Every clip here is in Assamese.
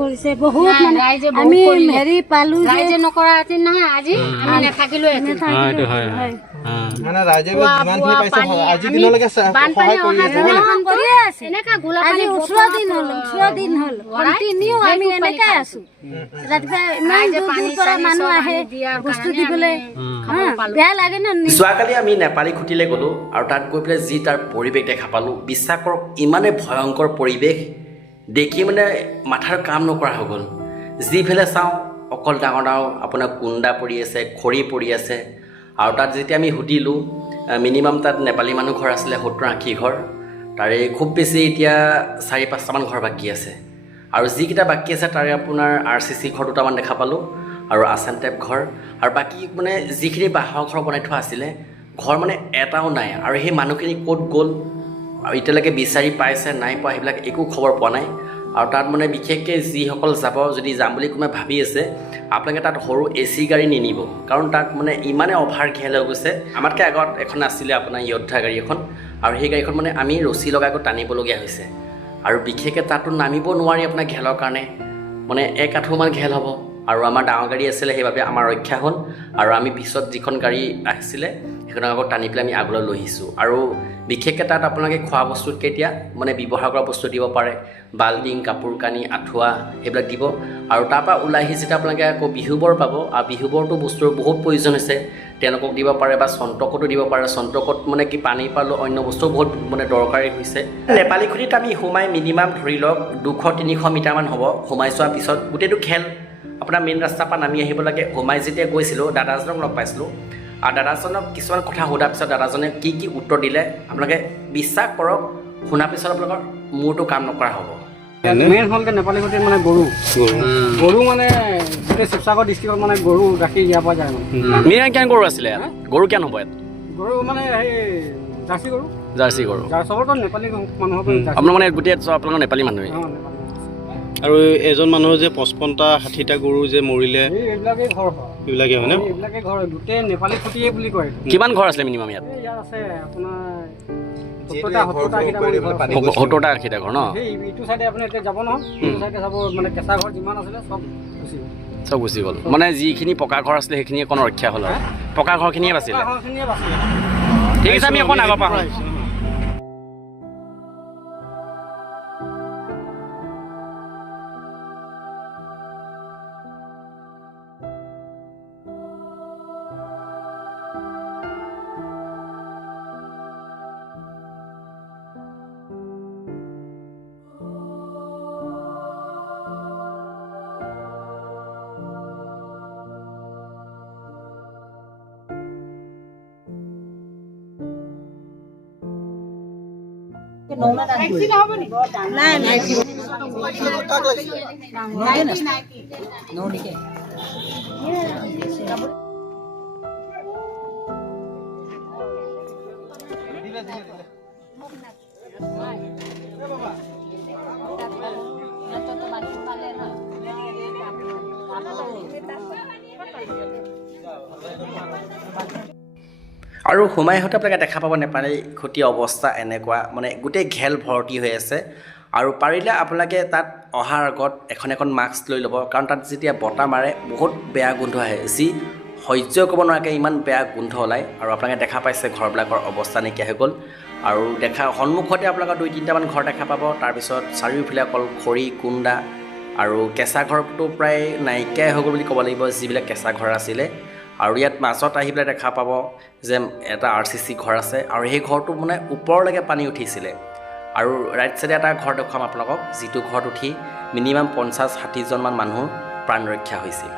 কৰিছে বহুত মানে আমি হেৰি পালো ৰাইজে নকৰা আছিল নহয় আজি আমি নাথাকিলো এইটো হয় মানে ৰাইজে যিমানখিনি পাইছে আজি দিনলৈকে সহায় কৰি আছে এনেকা গোলা পানী 18 দিন হল কন্টিনিউ আমি এনেকাই আছো ৰাতিপুৱা ইমান পানী পৰা মানুহ আহে বস্তু দিবলৈ বেয়া লাগে না যোৱাকালি আমি নেপালী খুঁটিলৈ গ'লোঁ আৰু তাত গৈ পেলাই যি তাৰ পৰিৱেশ দেখা পালোঁ বিশ্বাস কৰক ইমানে ভয়ংকৰ পৰিৱেশ দেখি মানে মাথাৰ কাম নকৰা হৈ গ'ল যিফালে চাওঁ অকল ডাঙৰ ডাঙৰ আপোনাৰ কুণ্ডা পৰি আছে খৰি পৰি আছে আৰু তাত যেতিয়া আমি সুধিলোঁ মিনিমাম তাত নেপালী মানুহ ঘৰ আছিলে 70-80 ঘৰ তাৰে খুব বেছি এতিয়া 4-5টামান ঘৰ বাকী আছে আৰু যিকেইটা বাকী আছে তাৰে আপোনাৰ RCC ঘৰ দুটামান দেখা পালোঁ আৰু আছাম টাইপ ঘৰ আৰু বাকী মানে যিখিনি বাঁহৰ ঘৰ বনাই থোৱা আছিলে ঘৰ মানে এটাও নাই আৰু সেই মানুহখিনি ক'ত গ'ল আৰু এতিয়ালৈকে বিচাৰি পাইছে নাই পোৱা সেইবিলাক একো খবৰ পোৱা নাই আৰু তাত মানে বিশেষকৈ যিসকল যাব যদি যাম বুলি কোনোবাই ভাবি আছে আপোনালোকে তাত সৰু AC গাড়ী নিনিব কাৰণ তাত মানে ইমানে অভাৰ ঘেল হৈ গৈছে আমাতকৈ আগত এখন আছিলে আপোনাৰ য়োদ্ধা গাড়ী এখন আৰু সেই গাড়ীখন মানে আমি ৰছী লগাই টানিবলগীয়া হৈছে আৰু বিশেষকৈ তাতো নামিব নোৱাৰি আপোনাৰ ঘেলৰ কাৰণে মানে এক আঁঠুমান ঘেল হ'ব আৰু আমাৰ ডাঙৰ গাড়ী আছিলে সেইবাবে আমাৰ ৰক্ষা হ'ল আৰু আমি পিছত যিখন গাড়ী আহিছিলে সেইখনক আকৌ টানি পেলাই আমি আগলৈ লৈ আহিছোঁ আৰু বিশেষকৈ তাত আপোনালোকে খোৱা বস্তুতকৈ এতিয়া মানে ব্যৱহাৰ কৰা বস্তু দিব পাৰে বাল্টিং কাপোৰ কানি আঁঠুৱা সেইবিলাক দিব আৰু তাৰপৰা ওলাই আহি যেতিয়া আপোনালোকে আকৌ বিহুবৰ পাব আৰু বিহুবৰটো বস্তুৰ বহুত প্ৰয়োজন হৈছে তেওঁলোকক দিব পাৰে বা চন্ত্ৰকতো দিব পাৰে চন্ত্ৰকত মানে কি পানী পালোঁ অন্য বস্তু বহুত মানে দৰকাৰী হৈছে নেপালী খুঁটিত আমি সোমাই মিনিমাম ধৰি লওক 200-300 মিটাৰমান হ'ব সোমাই যোৱাৰ পিছত গোটেইটো খেল আপোনাৰ মেইন ৰাস্তাৰ পৰা নামি আহিব লাগে সোমাই যেতিয়া গৈছিলোঁ দাদাজনক লগ পাইছিলোঁ আৰু দাদাজনক কিছুমান কথা সোধাৰ পিছত দাদাজনে কি উত্তৰ দিলে আপোনালোকে বিশ্বাস কৰক শুনাৰ পিছত আপোনালোকৰ মূৰটো কাম নকৰা হ'ব মেইন হ'লকৈ নেপালী খুঁটিত মানে গৰু মানে গোটেই শিৱসাগৰ ডিষ্ট্ৰিক্টত মানে গৰু গাখীৰ দিয়া পোৱা যায় মেইন কিমান গৰু আছিলে গৰু কিমান হ'ব ইয়াত গৰু মানে সেই জাৰ্চি গৰু চবতো নেপালী মানুহৰ আপোনাৰ মানে গোটেই আপোনালোকৰ নেপালী মানুহে আৰু এজন মানুহ যে 55-60টা গৰু যে মৰিলে এইবিলাকেই ঘৰ এইবিলাকে হয়নে এইবিলাকেই ঘৰ গোটেই নেপালী খুঁটিয়ে বুলি কয় কিমান ঘৰ আছিলে মিনিমাম ইয়াত আছে আপোনাৰ 70-80টা ঘৰ ন ইটো চাইডে আপুনি এতিয়া যাব নহয় ইটো চাইডে চাব মানে কেঁচা ঘৰ যিমান আছিলে চব গুচি গ'ল মানে যিখিনি পকা ঘৰ আছিলে সেইখিনি অকণ ৰক্ষা হ'ল আৰু পকা ঘৰখিনিয়ে বাছিলে ঠিক আছে আমি অকণ আগৰ পৰা আৰু সোমাই আহোঁতে আপোনালোকে দেখা পাব নেপালী খুঁটি অৱস্থা এনেকুৱা মানে গোটেই ঘেল ভৰ্তি হৈ আছে আৰু পাৰিলে আপোনালোকে তাত অহাৰ আগত এখন মাস্ক লৈ ল'ব কাৰণ তাত যেতিয়া বতাহ মাৰে বহুত বেয়া গোন্ধ আহে যি সহ্য কৰিব নোৱাৰাকৈ ইমান বেয়া গোন্ধ ওলায় আৰু আপোনালোকে দেখা পাইছে ঘৰবিলাকৰ অৱস্থা নাইকিয়া হৈ গ'ল আৰু সন্মুখতে আপোনালোকৰ 2-3টামান ঘৰ দেখা পাব তাৰপিছত চাৰিওফালে অকল খৰি কুণ্ডা আৰু কেঁচা ঘৰটো প্ৰায় নাইকিয়াই হৈ গ'ল বুলি ক'ব লাগিব যিবিলাক কেঁচা ঘৰ আছিলে আৰু ইয়াত মাজত আহি পেলাই দেখা পাব যে এটা RCC ঘৰ আছে আৰু সেই ঘৰটো মানে ওপৰলৈকে পানী উঠিছিলে আৰু ৰাইট চাইডে এটা ঘৰ দেখুৱাম আপোনালোকক যিটো ঘৰত উঠি মিনিমাম 50-60জনমান মানুহৰ প্ৰাণ ৰক্ষা হৈছিল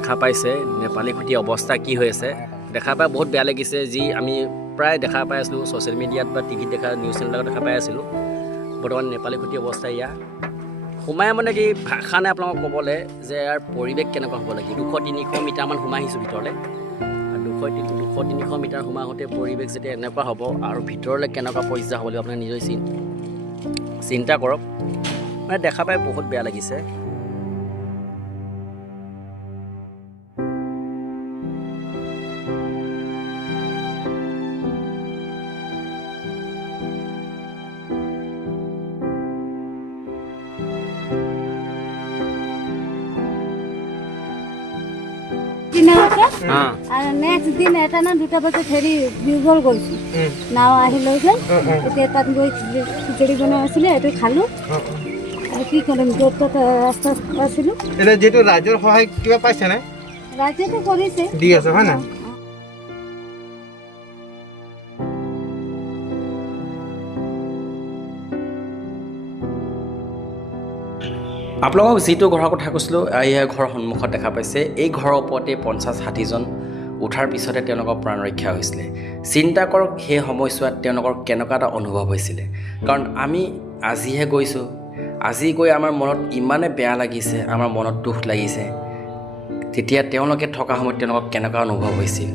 দেখা পাইছে নেপালী খুঁটি অৱস্থা কি হৈ আছে দেখা পাই বহুত বেয়া লাগিছে যি আমি প্ৰায় দেখা পাই আছিলোঁ ছ'চিয়েল মিডিয়াত বা টিভিত দেখা নিউজ চেনেলত দেখা পাই আছিলোঁ বৰ্তমান নেপালী খুটি অৱস্থা ইয়া সোমাই মানে কি ভাষা নাই আপোনালোকক ক'বলৈ যে ইয়াৰ পৰিৱেশ কেনেকুৱা হ'ব লাগে 200-300 মিটাৰমান সোমাই আহিছোঁ ভিতৰলৈ 200-300 মিটাৰ সোমাই আহোঁতে পৰিৱেশ যেতিয়া এনেকুৱা হ'ব আৰু ভিতৰলৈ কেনেকুৱা পৰ্যায় হ'ব লাগিব আপোনালোকে নিজেই চিন্তা কৰক মানে দেখা পাই বহুত বেয়া লাগিছে নেক্সট দিন এটা না 2টা বজাত হেৰি বিগল গৈছোঁ নাও আহি লৈ গ'ল এতিয়া তাত গৈ খিচৰি বনাই আছিলে এইটো খালোঁ আৰু কি কৰিম য'ত ত'ত ৰাস্তাত আছিলোঁ এতিয়া যিহেতু ৰাজ্যৰ সহায় কিবা পাইছেনে ৰাজ্যটো কৰিছে দি আছে হয় না আপোনালোকক যিটো ঘৰৰ কথা কৈছিলোঁ এয়া ঘৰৰ সন্মুখত দেখা পাইছে এই ঘৰৰ ওপৰতে 50-60জন উঠাৰ পিছতে তেওঁলোকৰ প্ৰাণ ৰক্ষা হৈছিলে চিন্তা কৰক সেই সময়ছোৱাত তেওঁলোকৰ কেনেকুৱা এটা অনুভৱ হৈছিলে কাৰণ আমি আজিহে গৈছোঁ আজি গৈ আমাৰ মনত ইমানে বেয়া লাগিছে আমাৰ মনত দুখ লাগিছে তেতিয়া তেওঁলোকে থকা সময়ত তেওঁলোকক কেনেকুৱা অনুভৱ হৈছিল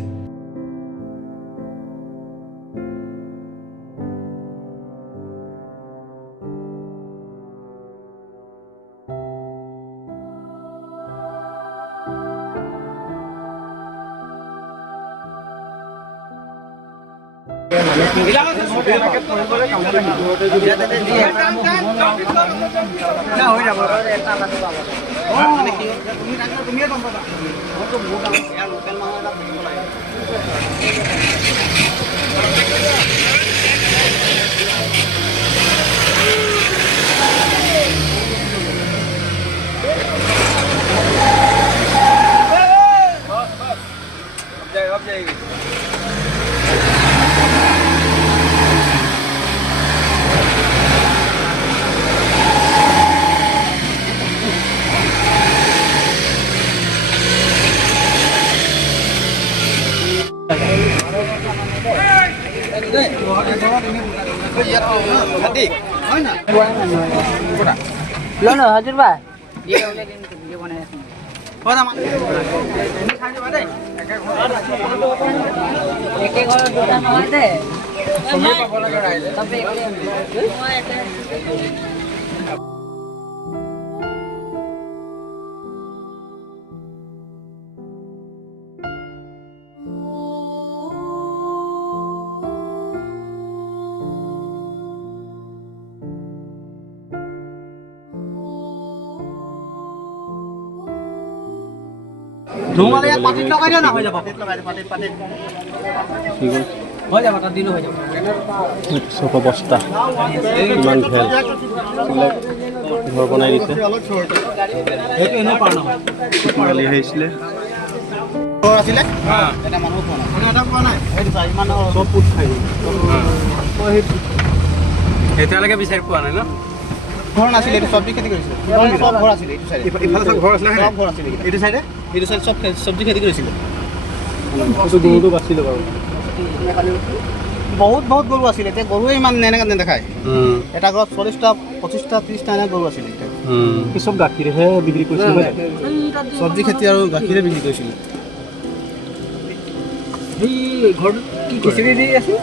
ধুমালে পাতিত লগাই দিও না হৈ যাব পাতিত হৈ যাব তাত দিলো হৈ যাব চব অৱস্থা ইমান ভেল ঘৰ বনাই দিছে সেইটো এনে পাৰ নহয় মালি আহিছিলে ঘৰ আছিলে এটা মানুহ পোৱা নাই এটা পোৱা নাই সেইটো চাই ইমান চব পুট খাই এতিয়ালৈকে বিচাৰি পোৱা নাই ন ঘৰ নাছিলে এইটো চব্জি খেতি কৰিছিলে সব ঘৰ আছিলে এইটো চাইডে ইফালে সব ঘৰ আছিলে সব ঘৰ আছিলে এইটো চাইডে সব চব্জি খেতি কৰিছিলে গৰুটো বাচিলে বাৰু বহুত গৰু আছিলে এতিয়া গৰুৱে ইমান এনেকৈ নেদেখায় এটা ঘৰত 40টা 25টা 30টা এনে গৰু আছিলে চব গাখীৰহে বিক্ৰী কৰিছিলে চব্জি খেতি আৰু গাখীৰে বিক্ৰী কৰিছিলে ঘৰটো কি খিচিৰি দি আছিল